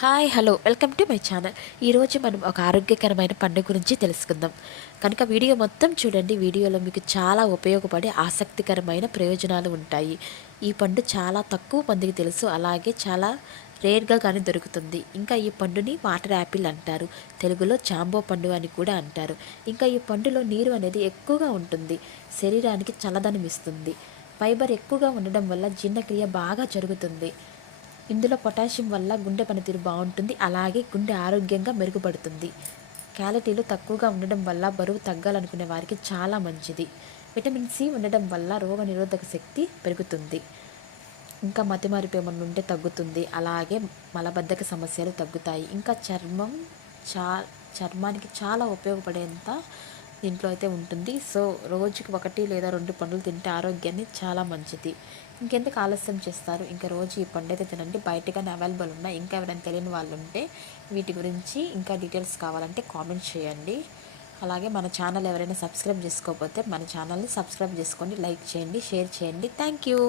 Hi hello welcome to my channel. ఈరోజు మనం ఒక ఆరోగ్యకరమైన పండు గురించి తెలుసుకుందాం. కనుక వీడియో మొత్తం చూడండి. వీడియోలో మీకు చాలా ఉపయోగపడే ఆసక్తికరమైన ప్రయోజనాలు ఉంటాయి. ఈ పండు చాలా తక్కువ మందికి తెలుసు, అలాగే చాలా రేర్గా కానీ దొరుకుతుంది. ఇంకా ఈ పండుని వాటర్ యాపిల్ అంటారు, తెలుగులో జాంబో పండు అని కూడా అంటారు. ఇంకా ఈ పండులో నీరు అనేది ఎక్కువగా ఉంటుంది, శరీరానికి చల్లదనం ఇస్తుంది. ఫైబర్ ఎక్కువగా ఉండడం వల్ల జీర్ణక్రియ బాగా జరుగుతుంది. ఇందులో పొటాషియం వల్ల గుండె పనితీరు బాగుంటుంది, అలాగే గుండె ఆరోగ్యంగా మెరుగుపడుతుంది. క్యాలరీలు తక్కువగా ఉండడం వల్ల బరువు తగ్గాలనుకునే వారికి చాలా మంచిది. విటమిన్ సి ఉండడం వల్ల రోగ నిరోధక శక్తి పెరుగుతుంది. ఇంకా మతిమరుపు ఏమన్నా ఉంటే తగ్గుతుంది, అలాగే మలబద్ధక సమస్యలు తగ్గుతాయి. ఇంకా చర్మానికి చాలా ఉపయోగపడేంత దీంట్లో అయితే ఉంటుంది. సో రోజుకి 1 లేదా 2 పండ్లు తింటే ఆరోగ్యాన్ని చాలా మంచిది. ఇంకెందుకు ఆలస్యం చేస్తారు, ఇంకా రోజు ఈ పండు అయితే తినండి. బయటగానే అవైలబుల్ ఉన్నాయి. ఇంకా ఎవరైనా తెలియని వాళ్ళు ఉంటే వీటి గురించి ఇంకా డీటెయిల్స్ కావాలంటే కామెంట్ చేయండి. అలాగే మన ఛానల్ ఎవరైనా సబ్స్క్రైబ్ చేసుకోకపోతే మన ఛానల్ని సబ్స్క్రైబ్ చేసుకోండి, లైక్ చేయండి, షేర్ చేయండి. Thank you.